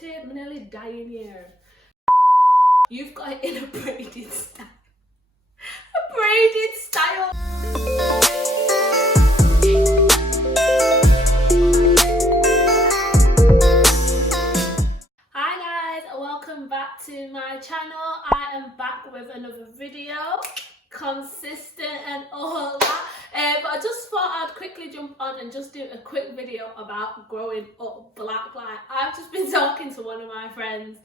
I'm nearly dying here. You've got it in a braided style. A braided style. Hi guys, welcome back to my channel. I am back with another video, consistent and all that. But I just thought I'd quickly jump on and just do a quick video about growing up black. Like, I've just been talking to one of my friends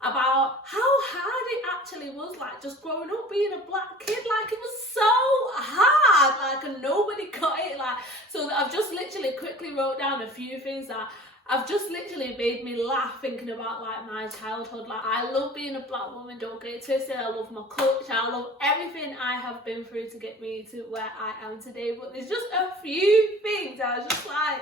about how hard it actually was, like, just growing up being a black kid. Like, it was so hard, like, and nobody got it. Like, so I've just literally quickly wrote down a few things that I've just literally made me laugh thinking about, like, my childhood. Like, I love being a black woman, don't get it twisted. I love my culture, I love everything I have been through to get me to where I am today. But there's just a few things I was just like,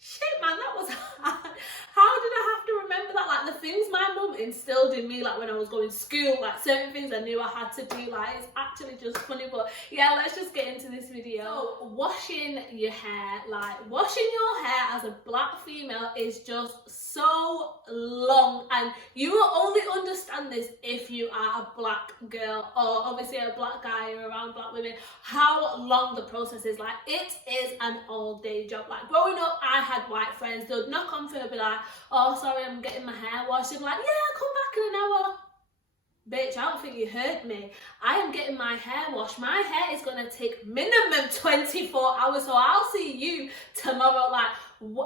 shit man, that was hard. How did I have to remember that? Like, the things my mum instilled in me, like when I was going to school, like certain things I knew I had to do, like, it's actually just funny. But yeah, let's just get into this video. So, washing your hair, like washing your hair as a black female is just so long, and you will only understand this if you are a black girl or obviously a black guy or around black women, how long the process is. Like, it is an all-day job. Like, growing up, I had white friends. They would knock on for and be like, oh sorry, I'm getting my hair washed. They'd be like, yeah, I'll come back in an hour. Bitch, I don't think you heard me. I am getting my hair washed. My hair is going to take minimum 24 hours, so I'll see you tomorrow. Like,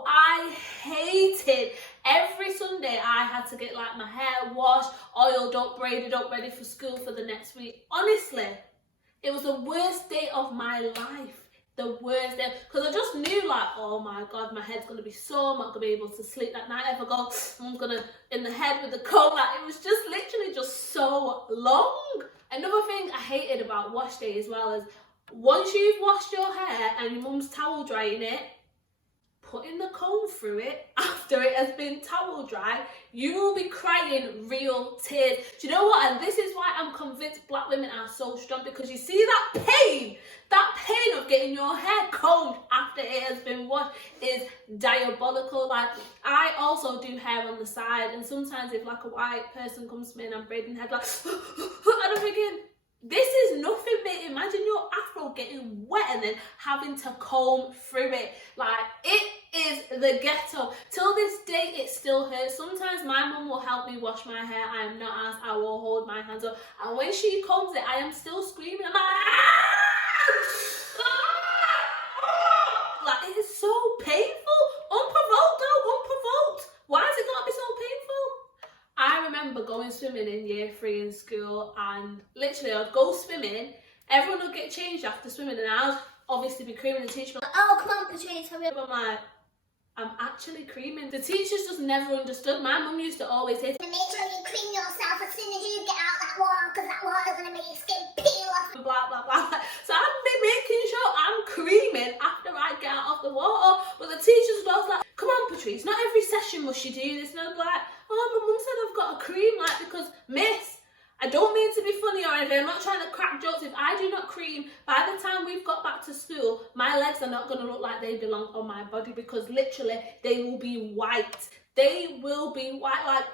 I hated every Sunday I had to get, like, my hair washed, oiled up, braided up, ready for school for the next week. Honestly, it was the worst day of my life. The worst day, because I just knew, like, oh my god, my head's gonna be sore, I'm not gonna be able to sleep that night if I go, I'm gonna in the head with the comb. Like, it was just literally just so long. Another thing I hated about wash day as well is once you've washed your hair and your mum's towel drying it, putting the comb through it after it has been towel dry, you will be crying real tears. Do you know what? And this is why I'm convinced black women are so strong, because you see that pain of getting your hair combed after it has been washed is diabolical. Like, I also do hair on the side, and sometimes if, like, a white person comes to me and I'm braiding hair, like, and I'm thinking, this is nothing, mate. Imagine your afro getting wet and then having to comb through it. Like, it is the ghetto. Till this day, it still hurts. Sometimes my mum will help me wash my hair. I am not asked. I will hold my hands up. And when she combs it, I am still screaming. I'm like, like, it is so painful. Unprovoked though, unprovoked. Why has it got to be so painful? I remember going swimming in year 3 in school, and literally I'd go swimming, everyone would get changed after swimming, and I'd obviously be creaming. The teacher would be like, oh come on Patrice, hurry up. I'm like, I'm actually creaming. The teachers just never understood. My mum used to always say, make sure you cream yourself as soon as you get out that water, because that water's going to make your skin peel off. Blah blah blah. So I'd be making sure I'm creaming after I get out of the water. But the teachers would always like, come on Patrice, not every session must you do this. And I'd be like, oh, my mum said I've got to cream, like, because miss, I don't mean to be funny or anything, I'm not trying to crack jokes. If I do not cream, by the time we've got back to school, my legs are not going to look like they belong on my body, because literally they will be white. They will be white. Like,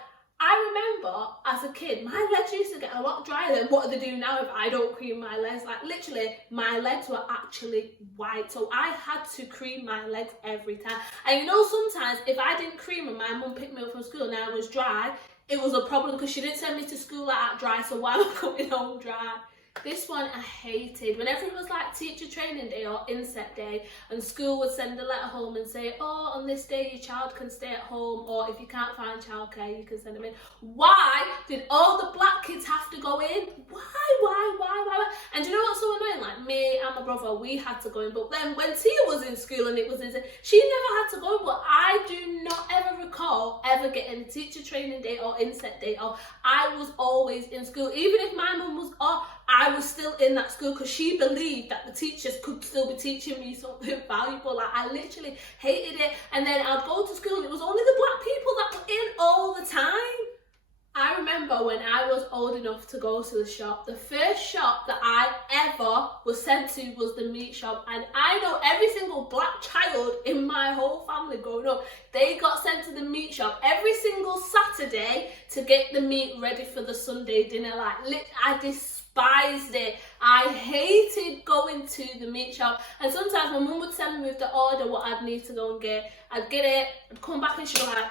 I remember as a kid, my legs used to get a lot drier than what they do now if I don't cream my legs. Like, literally, my legs were actually white. So I had to cream my legs every time. And you know, sometimes if I didn't cream and my mum picked me up from school and I was dry, it was a problem because she didn't send me to school like that dry. So why am I coming home dry? This one I hated. Whenever it was like teacher training day or inset day, and school would send a letter home and say, oh, on this day your child can stay at home, or if you can't find childcare you can send them in. Why did all the black kids have to go in? Why? And do you know what's so annoying? Like, me and my brother, we had to go in, but then when Tia was in school and it was in, she never had to go in. But I do not ever recall ever getting teacher training day or inset day, or I was always in school. Even if my mum was off, I was still in that school, because she believed that the teachers could still be teaching me something valuable. Like, I literally hated it. And then I'd go to school and it was only the black people that were in all the time. I remember when I was old enough to go to the shop, the first shop that I ever was sent to was the meat shop. And I know every single black child in my whole family growing up, they got sent to the meat shop every single Saturday to get the meat ready for the Sunday dinner. Like, I despised it. I hated going to the meat shop. And sometimes my mum would send me with the order what I'd need to go and get. I'd get it, I'd come back and she'd be like,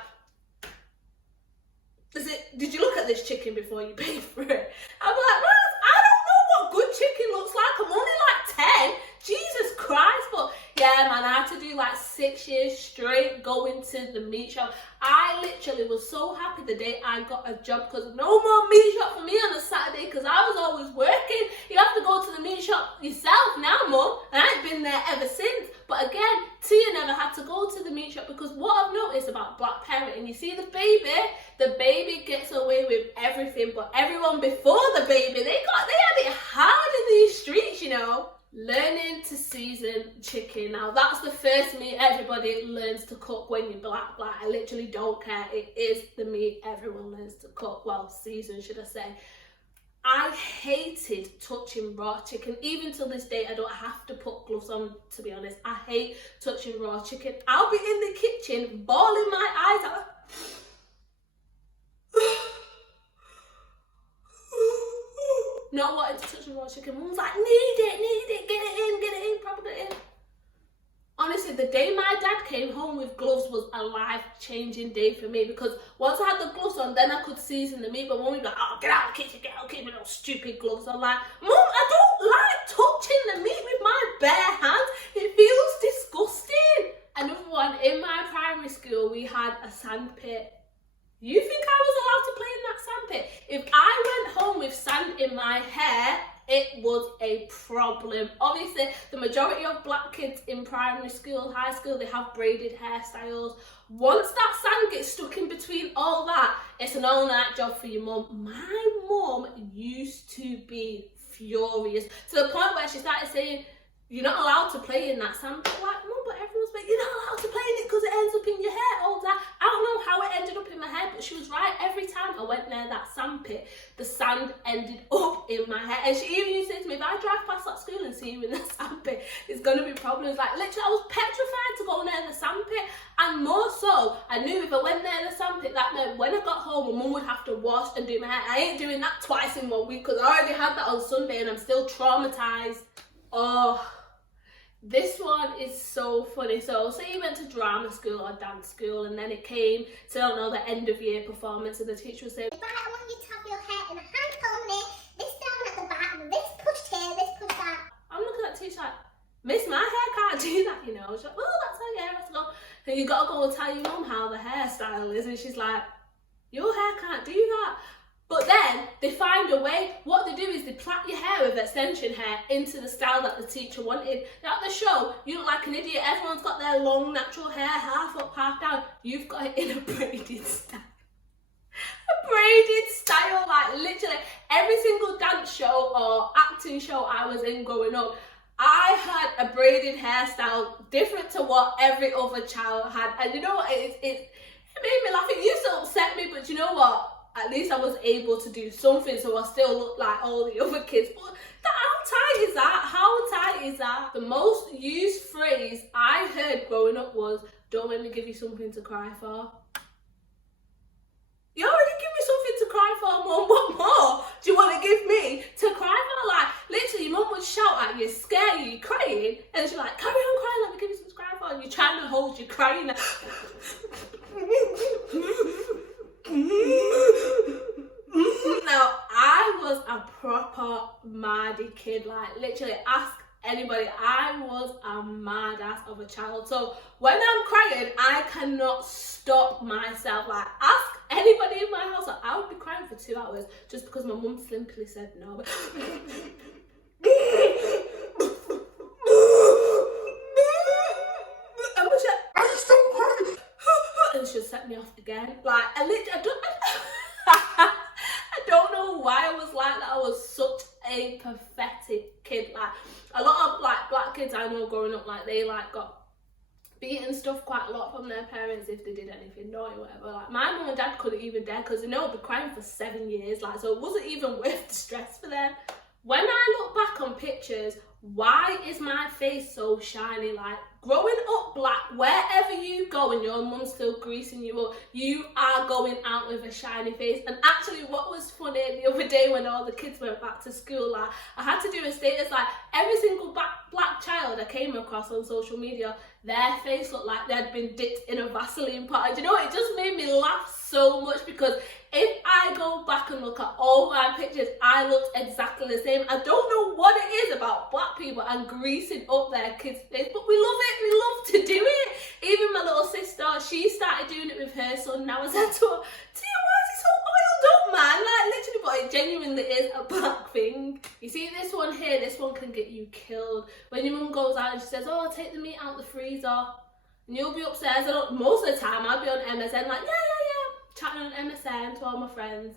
did you look at this chicken before you paid for it? I'm like, Raz, I don't know what good chicken looks like. I'm only like 10. Jesus Christ. But yeah, man, I had to do like 6 years straight going to the meat shop. I literally was so happy the day I got a job, because no more meat shop for me on a Saturday, because I was always working. You have to go to the meat shop yourself now, Mum, and I ain't been there ever since. But again, Tia never had to go to the meat shop, because what I've noticed about black parenting, you see the baby gets away with everything, but everyone before the baby, they had it hard in these streets, you know. Learning to season chicken. Now that's the first meat everybody learns to cook when you're black. I literally don't care. It is the meat everyone learns to cook. Well, season, should I say. I hated touching raw chicken. Even till this day, I don't have to put gloves on, to be honest. I hate touching raw chicken. I'll be in the kitchen, bawling my eyes out. Not wanting to touch the raw chicken. Mum's like, need it, get it in, proper get it in. Honestly, the day my dad came home with gloves was a life-changing day for me, because once I had the gloves on, then I could season the meat. But Mum would be like, oh, get out of the kitchen with those stupid gloves. I'm like, Mum, I don't like touching the meat with my bare hands. It feels disgusting. Another one, in my primary school, we had a sand pit. You think I was allowed to play in that sand pit? If I went home with sand in my hair, it was a problem. Obviously, the majority of black kids in primary school, high school, they have braided hairstyles. Once that sand gets stuck in between all that, it's an all-night job for your mum. My mum used to be furious, to the point where she started saying, you're not allowed to play in that sand pit. Like, Mum, but everyone's like, you're not allowed to play in it because it ends up in your hair all that. I don't know how it ended up in my hair, but she was right. Every time I went near that sand pit, the sand ended up in my hair. And she even used to say to me, if I drive past that school and see you in the sand pit, it's going to be problems. Like, literally, I was petrified to go near the sand pit. And more so, I knew if I went near the sand pit, that meant when I got home, my mum would have to wash and do my hair. I ain't doing that twice in 1 week, because I already had that on Sunday and I'm still traumatised. Oh, this one is so funny. So say you went to drama school or dance school, and then it came to, I don't know, the end of year performance, and the teacher would say, right, I want you to have your hair in a hand pony, this down at the back, this pushed here, this pushed that. I'm looking at the teacher like, Miss, my hair can't do that, you know. She's like, oh, that's how your hair has to go. And you got to go and tell your mum how the hairstyle is, and she's like, your hair can't do that. But then they find a way. What they do is they plait your hair with extension hair into the style that the teacher wanted. At the show, you look like an idiot. Everyone's got their long natural hair, half up, half down. You've got it in a braided style. A braided style, like literally every single dance show or acting show I was in growing up, I had a braided hairstyle different to what every other child had. And you know what, it made me laugh. It used to upset me, but you know what? At least I was able to do something, so I still look like all the other kids. But how tight is that? How tight is that? The most used phrase I heard growing up was, don't let me give you something to cry for. You already give me something to cry for, Mum. What more do you want to give me to cry for? Like, literally, Mum would shout at you, scare you, crying, and she's like, carry on crying, let me give you something to cry for. And you're trying to hold your crying. Now, I was a proper maddy kid. Like, literally, ask anybody. I was a mad ass of a child. So when I'm crying, I cannot stop myself. Like, ask anybody in my house. Like, I would be crying for 2 hours just because my mum simply said no. And she'll set me off again. Like, I don't know why I was like that. I was such a pathetic kid. Like, a lot of like black kids I know growing up, like they like got beaten stuff quite a lot from their parents if they did anything naughty or whatever. Like my mum and dad couldn't even dare, because they know I'd be crying for 7 years, like, so it wasn't even worth the stress for them. When I look back on pictures, why is my face so shiny? Like, growing up black, wherever you go and your mum's still greasing you up, you are going out with a shiny face. And actually, what was funny the other day when all the kids went back to school, like, I had to do a status, like, every single black child I came across on social media, their face looked like they'd been dipped in a Vaseline pot. And you know what? It just made me laugh so much, because if I go back and look at all my pictures, I looked exactly the same. I don't know what it is about black people and greasing up their kids' face, but we love it. We love to do it. Even my little sister, she started doing it with her son. Now I said to her, "Tia, why is he so oiled up, man?" Like, literally, but it genuinely is a black thing. You see this one here, this one can get you killed. When your mum goes out and she says, "Oh, I'll take the meat out the freezer," and you'll be upstairs, and most of the time I'll be on MSN like, chatting on MSN to all my friends.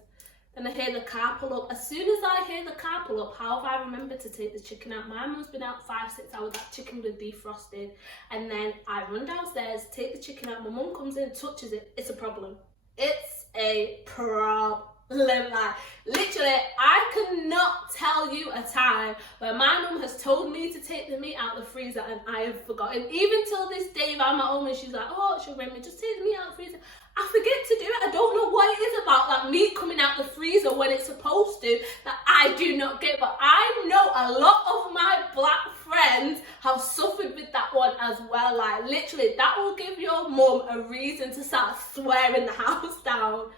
Then I hear the car pull up. As soon as I hear the car pull up, how have I remembered to take the chicken out? My mum's been out 5-6 hours, that chicken was defrosted. And then I run downstairs, take the chicken out, my mum comes in, touches it, it's a problem. It's a problem. Like, literally, I cannot tell you a time where my mum has told me to take the meat out the freezer and I have forgotten. Even till this day, if I'm at home and she's like, "Oh, she'll bring me, just take the meat out the freezer," I forget to do it. I don't know what it is about that meat coming out the freezer when it's supposed to that I do not get. But I know a lot of my black friends have suffered with that one as well. Like, literally, that will give your mum a reason to start swearing the house down.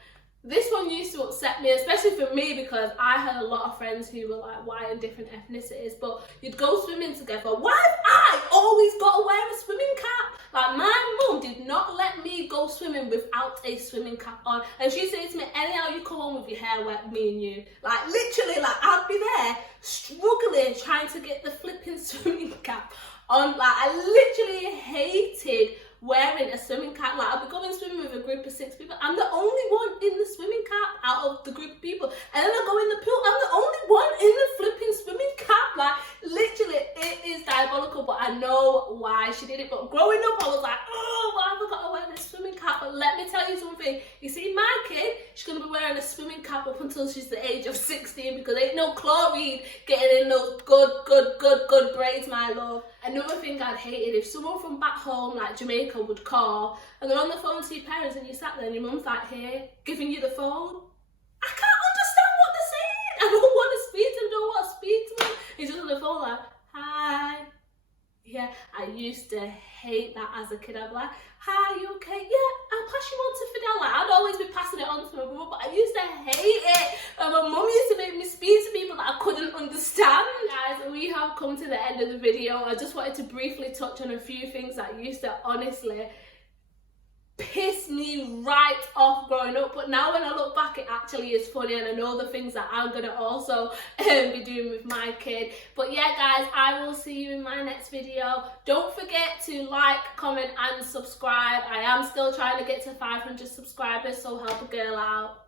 This one used to upset me, especially for me, because I had a lot of friends who were like white and different ethnicities, but you'd go swimming together. Why have I always got to wear a swimming cap? Like, my mum did not let me go swimming without a swimming cap on. And she said to me, "Anyhow, you come home with your hair wet, me and you." Like, literally, like, I'd be there struggling trying to get the flipping swimming cap on. Like, I literally hated wearing a swimming cap. Like, I'll be going swimming with a group of 6 people. I'm the only one in the swimming cap out of the group of people. And then I go in the pool, I'm the only one in the flipping swimming cap. Like, literally, it is diabolical, but I know why she did it. But growing up, I was like, "Oh, why have I got to wear this swimming cap?" But let me tell you something. You see, my kid, she's going to be wearing a swimming cap up until she's the age of 16, because ain't no chlorine getting in those good braids, my love. Another thing I'd hated, if someone from back home, like Jamaica, would call and they're on the phone to your parents and you sat there and your mum's like here, giving you the phone. I can't understand what they're saying. I don't want to speak to them, don't want to speak to them. He's just on the phone like, "Hi." Yeah, I used to hate that as a kid. I'd be like, "Hi, you okay?" "Yeah, I'll pass you on to Fidel." Like, I'd always be passing it on to my brother, but I used to hate it. And my mum used to make me speak to people that I couldn't understand. Guys, we have come to the end of the video. I just wanted to briefly touch on a few things that used to honestly piss me right off growing up, but now when I look back, it actually is funny, and I know the things that I'm gonna also be doing with my kid. But yeah, guys, I will see you in my next video. Don't forget to like, comment and subscribe. I am still trying to get to 500 subscribers, so help a girl out.